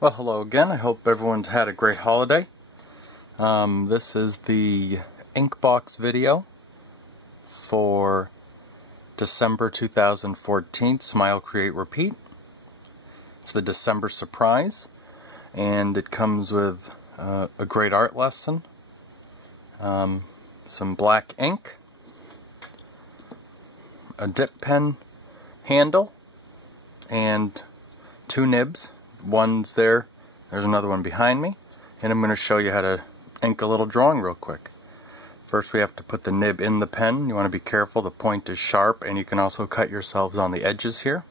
Well, hello again. I hope everyone's had a great holiday. This is the Inkbox video for December 2014, Smile, Create, Repeat. It's the December surprise, and it comes with a great art lesson, some black ink, a dip pen handle, and 2 nibs. One's there, there's another one behind me, and I'm going to show you how to ink a little drawing real quick. First we have to put the nib in the pen. You want to be careful, the point is sharp, and you can also cut yourselves on the edges here.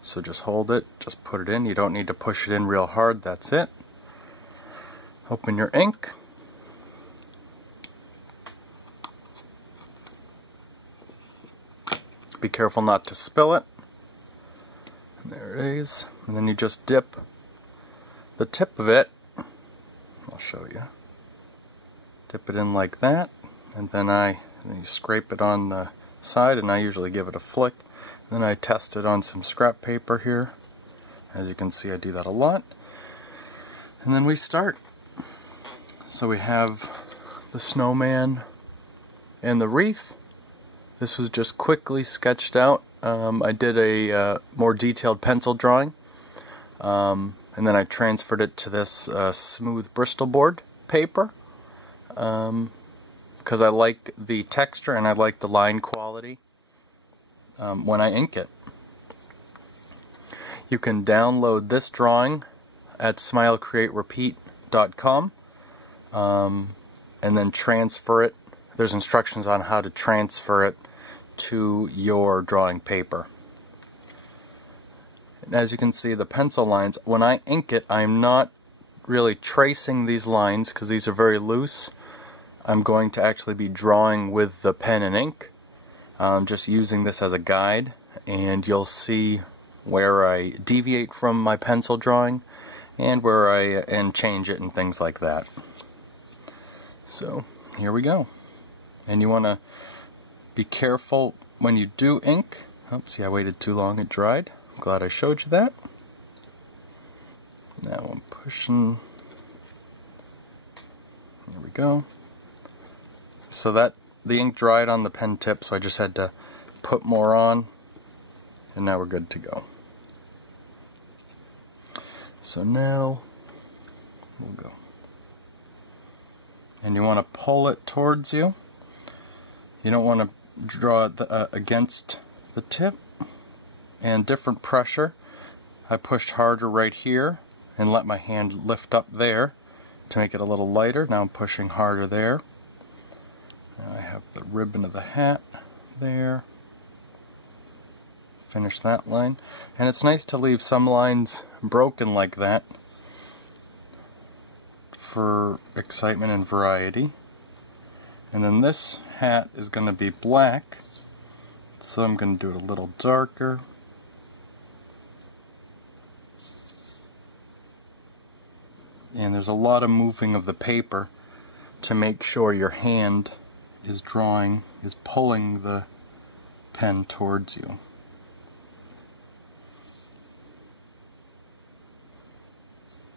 So just hold it, just put it in. You don't need to push it in real hard, that's it. Open your ink. Be careful not to spill it. There it is. And then you just dip the tip of it. I'll show you. Dip it in like that, and then you scrape it on the side, and I usually give it a flick. Then I test it on some scrap paper here. As you can see, I do that a lot. And then we start. So we have the snowman and the wreath. This was just quickly sketched out. I did a more detailed pencil drawing, and then I transferred it to this smooth Bristol board paper because I like the texture and I like the line quality when I ink it. You can download this drawing at smilecreaterepeat.com and then transfer it. There's instructions on how to transfer it to your drawing paper. And as you can see, the pencil lines, when I ink it, I'm not really tracing these lines because these are very loose. I'm going to actually be drawing with the pen and ink, just using this as a guide, and you'll see where I deviate from my pencil drawing and where I change it and things like that. So here we go. And you want to be careful when you do ink. Oh, see, I waited too long, it dried. I'm glad I showed you that. Now I'm pushing. There we go. So that the ink dried on the pen tip, so I just had to put more on, and now we're good to go. So now we'll go. And you want to pull it towards you. You don't want to draw it against the tip, and different pressure. I pushed harder right here and let my hand lift up there to make it a little lighter. Now I'm pushing harder there. Now I have the ribbon of the hat there. Finish that line. And it's nice to leave some lines broken like that for excitement and variety. And then this hat is going to be black, so I'm going to do it a little darker. And there's a lot of moving of the paper to make sure your hand is pulling the pen towards you.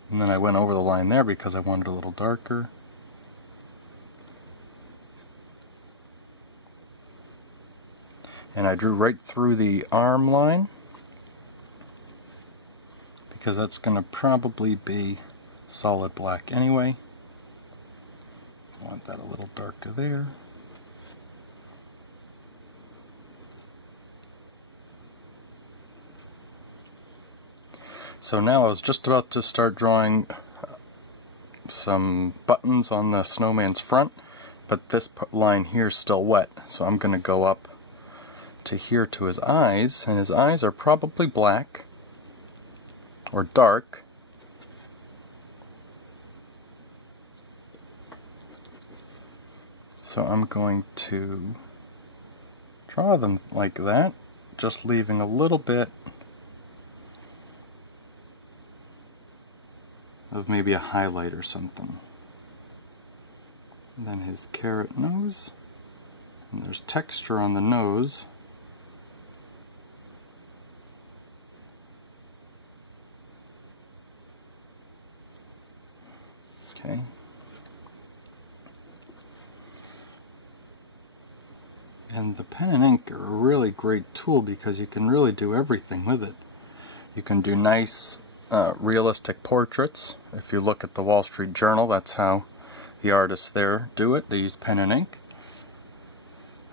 And then I went over the line there because I wanted a little darker. And I drew right through the arm line because that's going to probably be solid black anyway. I want that a little darker there. So now I was just about to start drawing some buttons on the snowman's front, but this line here is still wet, so I'm going to go up to here to his eyes, and his eyes are probably black or dark. So I'm going to draw them like that, just leaving a little bit of maybe a highlight or something. And then his carrot nose, and there's texture on the nose. And the pen and ink are a really great tool because you can really do everything with it. You can do nice realistic portraits. If you look at the Wall Street Journal, that's how the artists there do it. They use pen and ink.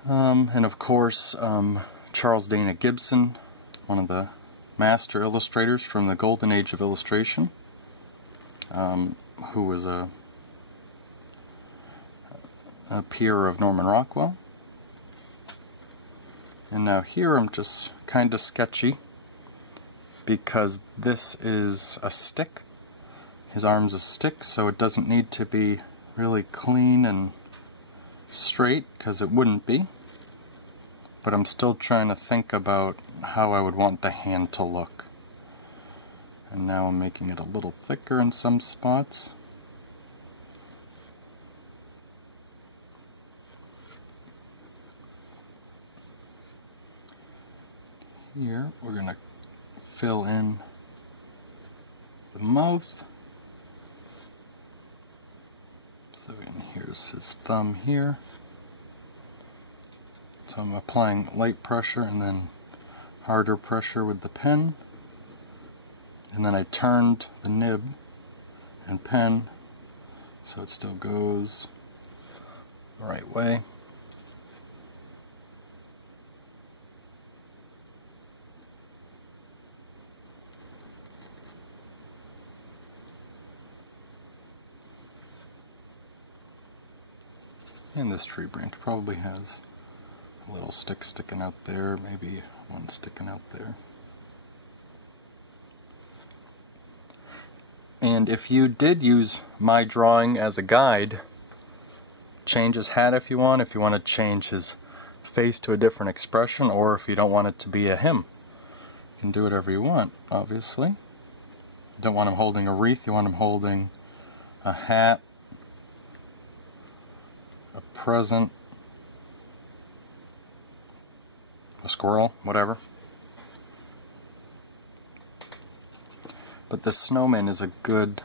And of course, Charles Dana Gibson, one of the master illustrators from the golden age of illustration, who was a peer of Norman Rockwell. And now here I'm just kind of sketchy because this is a stick. His arm's a stick, so it doesn't need to be really clean and straight, because it wouldn't be. But I'm still trying to think about how I would want the hand to look. And now I'm making it a little thicker in some spots. Here we're going to fill in the mouth. So here's his thumb here. So I'm applying light pressure and then harder pressure with the pen. And then I turned the nib and pen so it still goes the right way. And this tree branch probably has a little stick sticking out there, maybe one sticking out there. And if you did use my drawing as a guide, change his hat if you want to change his face to a different expression, or if you don't want it to be a him. You can do whatever you want, obviously. You don't want him holding a wreath, you want him holding a hat, a present, a squirrel, whatever. But the snowman is a good,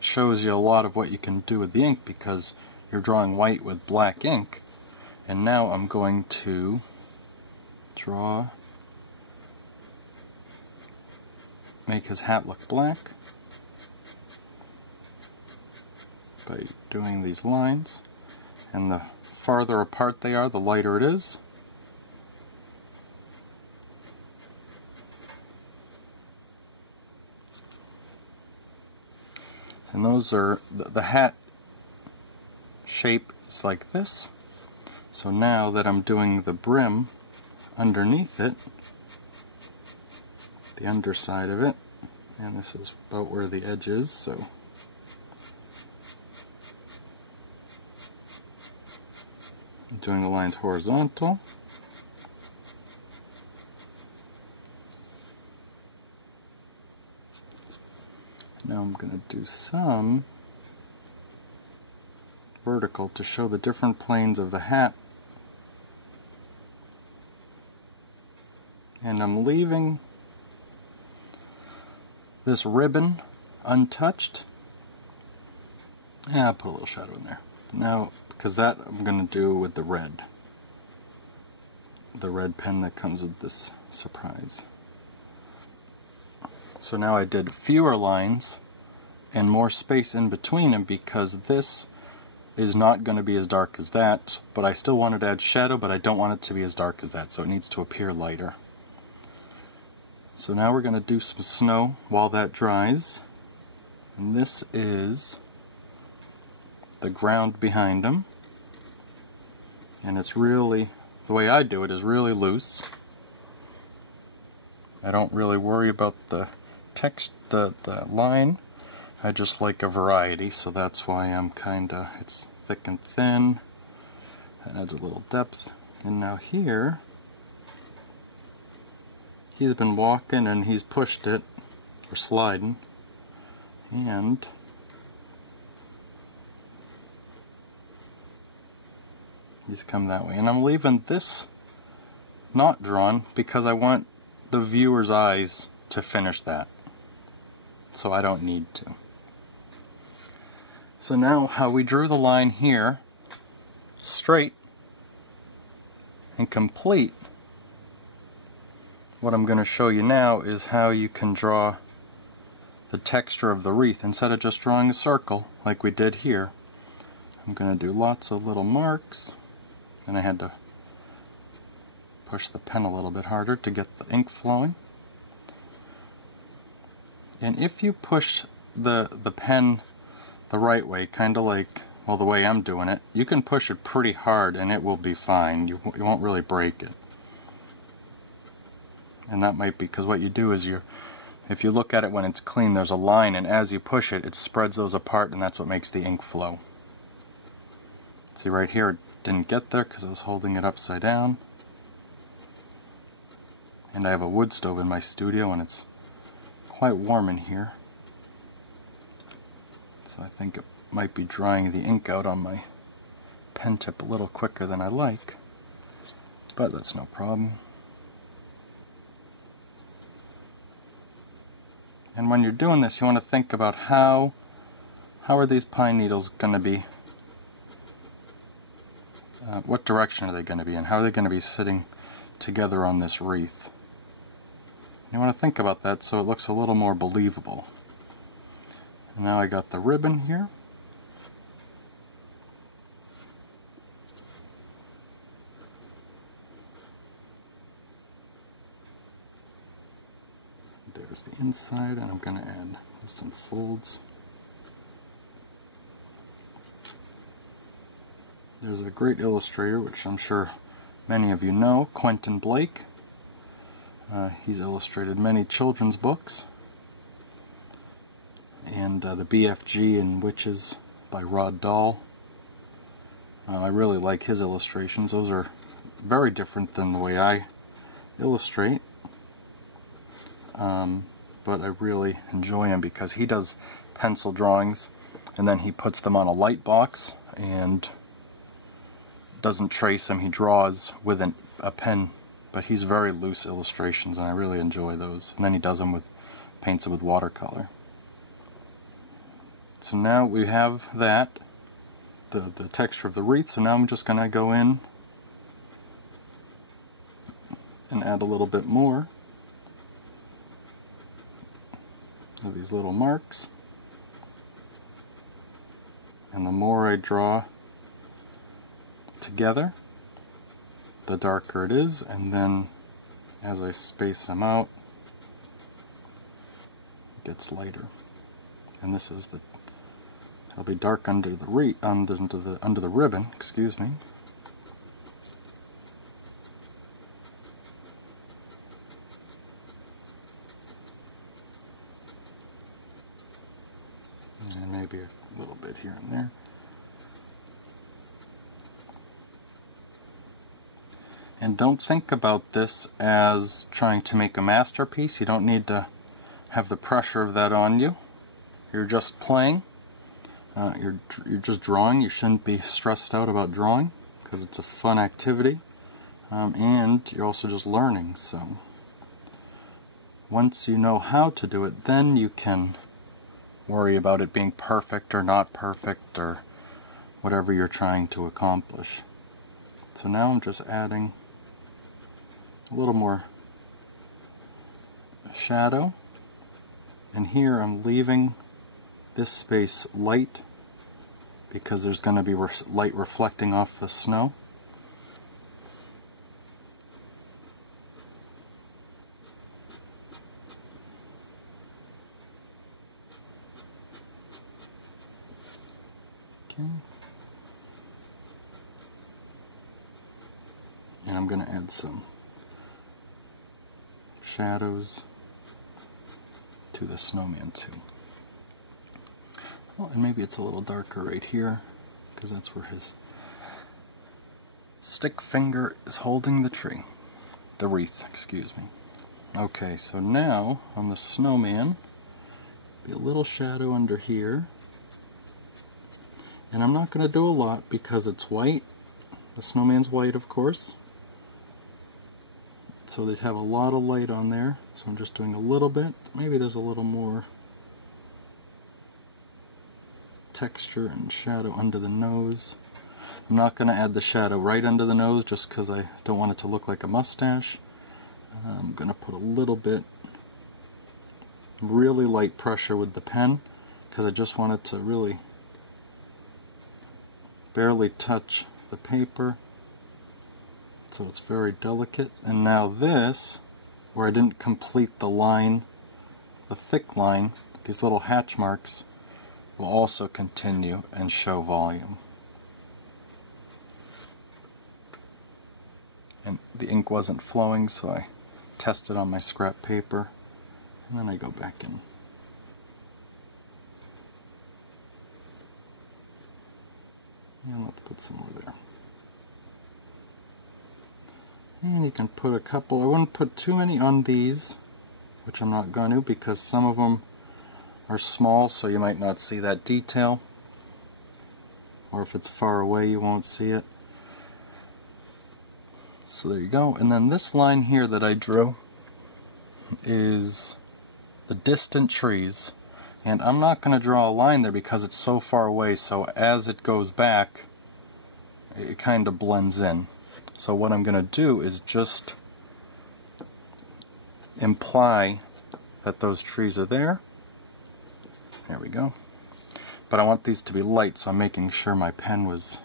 shows you a lot of what you can do with the ink, because you're drawing white with black ink. And now I'm going to draw, make his hat look black by doing these lines. And the farther apart they are, the lighter it is. And those are, the hat shape is like this. So now that I'm doing the brim underneath it, the underside of it, and this is about where the edge is, so I'm doing the lines horizontal. Now I'm going to do some vertical to show the different planes of the hat. And I'm leaving this ribbon untouched. Yeah, I'll put a little shadow in there. Now, because that I'm going to do with the red pen that comes with this surprise. So now I did fewer lines and more space in between them, because this is not going to be as dark as that, but I still wanted to add shadow, but I don't want it to be as dark as that, so it needs to appear lighter. So now we're going to do some snow while that dries, and this is the ground behind them, and it's really, the way I do it is really loose. I don't really worry about the text, the line. I just like a variety, so that's why I'm kinda, it's thick and thin. That adds a little depth. And now here, he's been walking and he's pushed it, or sliding, and he's come that way. And I'm leaving this not drawn because I want the viewer's eyes to finish that. So I don't need to. So now how we drew the line here, straight, and complete, what I'm going to show you now is how you can draw the texture of the wreath. Instead of just drawing a circle like we did here, I'm going to do lots of little marks, and I had to push the pen a little bit harder to get the ink flowing. And if you push the pen the right way, kind of like, well, the way I'm doing it, you can push it pretty hard and it will be fine. You won't really break it. And that might be because what you do is if you look at it when it's clean, there's a line, and as you push it, it spreads those apart, and that's what makes the ink flow. See right here, it didn't get there because I was holding it upside down. And I have a wood stove in my studio, and it's quite warm in here. So I think it might be drying the ink out on my pen tip a little quicker than I like, but that's no problem. And when you're doing this, you want to think about how are these pine needles going to be, what direction are they going to be in? How are they going to be sitting together on this wreath? You want to think about that so it looks a little more believable. And now I got the ribbon here. There's the inside, and I'm going to add some folds. There's a great illustrator, which I'm sure many of you know, Quentin Blake. He's illustrated many children's books. And the BFG and Witches by Roald Dahl. I really like his illustrations. Those are very different than the way I illustrate. But I really enjoy him because he does pencil drawings and then he puts them on a light box and doesn't trace them. He draws with a pen, but he's very loose illustrations and I really enjoy those. And then he does them paints it with watercolor. So now we have that, the texture of the wreath. So now I'm just going to go in and add a little bit more of these little marks. And the more I draw together, the darker it is, and then as I space them out, it gets lighter. And this is it'll be dark under the under the ribbon, excuse me. And maybe a little bit here and there. And don't think about this as trying to make a masterpiece. You don't need to have the pressure of that on you. You're just playing. You're just drawing. You shouldn't be stressed out about drawing because it's a fun activity. And you're also just learning. So once you know how to do it, then you can worry about it being perfect or not perfect or whatever you're trying to accomplish. So now I'm just adding a little more shadow, and here I'm leaving this space light because there's going to be light reflecting off the snow. Okay. And I'm going to add some shadows to the snowman too. Oh, and maybe it's a little darker right here because that's where his stick finger is holding the tree. The wreath, excuse me. Okay, so now on the snowman, be a little shadow under here. And I'm not going to do a lot because it's white. The snowman's white, of course. So they'd have a lot of light on there. So I'm just doing a little bit. Maybe there's a little more texture and shadow under the nose. I'm not going to add the shadow right under the nose just because I don't want it to look like a mustache. I'm going to put a little bit, really light pressure with the pen because I just want it to really barely touch the paper, so it's very delicate. And now this, where I didn't complete the line, the thick line, these little hatch marks will also continue and show volume. And the ink wasn't flowing, so I tested on my scrap paper, and then I go back in. And let's put some more there. And you can put a couple, I wouldn't put too many on these, which I'm not going to because some of them are small, so you might not see that detail. Or if it's far away, you won't see it. So there you go. And then this line here that I drew is the distant trees. And I'm not going to draw a line there because it's so far away, so as it goes back, it kind of blends in. So what I'm going to do is just imply that those trees are there. There we go. But I want these to be light, so I'm making sure my pen was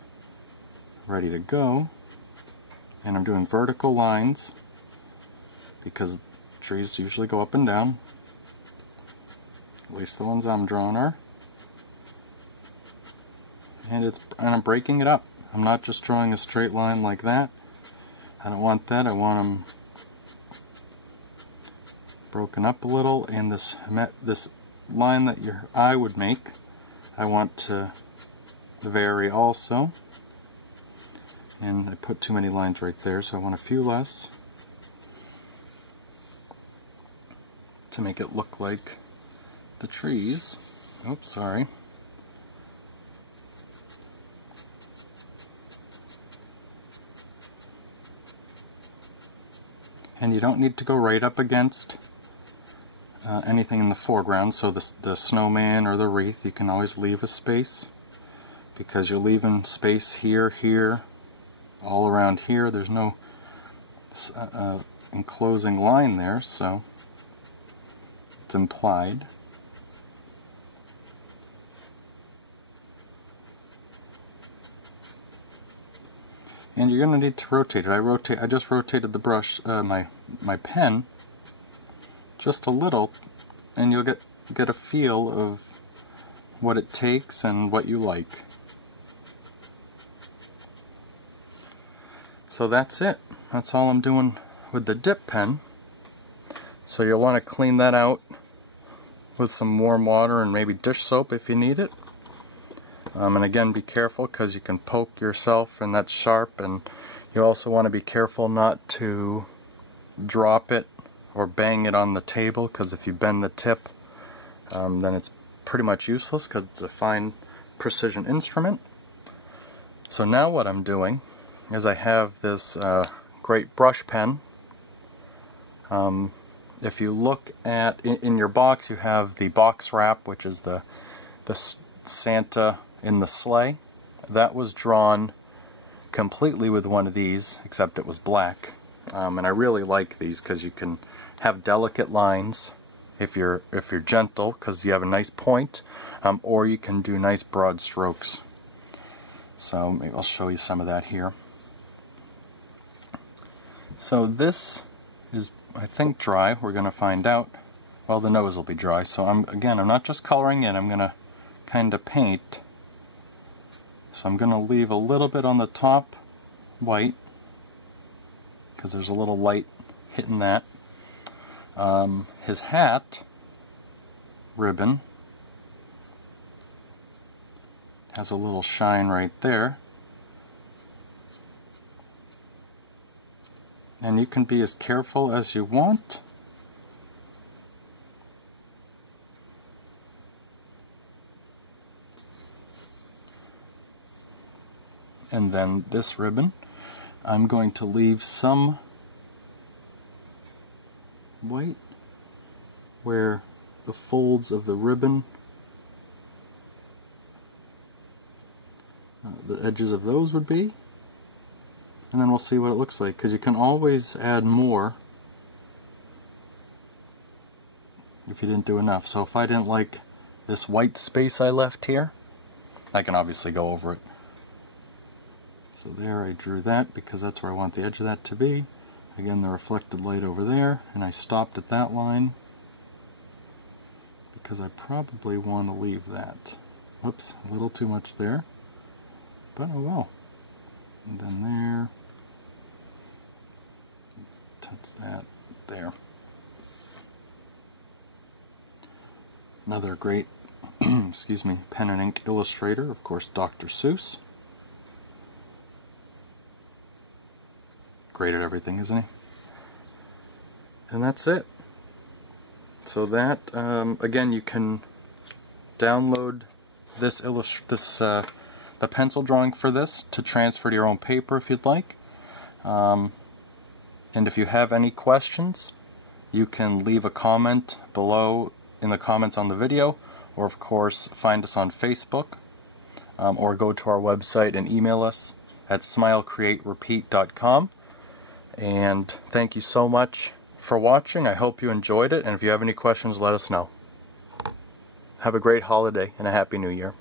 ready to go. And I'm doing vertical lines because trees usually go up and down. At least the ones I'm drawing are. And I'm breaking it up. I'm not just drawing a straight line like that. I don't want that. I want them broken up a little, and this line that your eye would make, I want to vary also. And I put too many lines right there, so I want a few less to make it look like the trees. Oops, sorry. And you don't need to go right up against anything in the foreground, so the snowman or the wreath, you can always leave a space because you're leaving space here, here, all around here. There's no enclosing line there, so it's implied. And you're going to need to rotate it. I just rotated the brush, my pen, just a little, and you'll get a feel of what it takes and what you like. So that's it. That's all I'm doing with the dip pen. So you'll want to clean that out with some warm water and maybe dish soap if you need it. And again, be careful because you can poke yourself and that's sharp, and you also want to be careful not to drop it or bang it on the table, because if you bend the tip, then it's pretty much useless because it's a fine precision instrument. So now what I'm doing is I have this great brush pen. If you look at, in your box, you have the box wrap, which is the Santa in the sleigh. That was drawn completely with one of these, except it was black. And I really like these because you can have delicate lines if you're gentle, because you have a nice point, or you can do nice broad strokes. So maybe I'll show you some of that here. So this is, I think, dry. We're going to find out. Well, the nose will be dry. So I'm not just coloring in. I'm going to kind of paint. So I'm going to leave a little bit on the top white because there's a little light hitting that. His hat ribbon has a little shine right there. And you can be as careful as you want. And then this ribbon, I'm going to leave some white where the folds of the ribbon the edges of those would be. And then we'll see what it looks like, because you can always add more if you didn't do enough. So if I didn't like this white space I left here, I can obviously go over it. So there, I drew that because that's where I want the edge of that to be. Again, the reflected light over there, and I stopped at that line because I probably want to leave that. Whoops, a little too much there, but oh well. And then there, touch that there. Another great excuse me, pen and ink illustrator, of course, Dr. Seuss. Great at everything, isn't he? And that's it. So that, again, you can download this the pencil drawing for this to transfer to your own paper if you'd like. And if you have any questions, you can leave a comment below in the comments on the video, or of course find us on Facebook, or go to our website and email us at smilecreaterepeat.com. And thank you so much for watching. I hope you enjoyed it, and if you have any questions, let us know. Have a great holiday and a Happy New Year.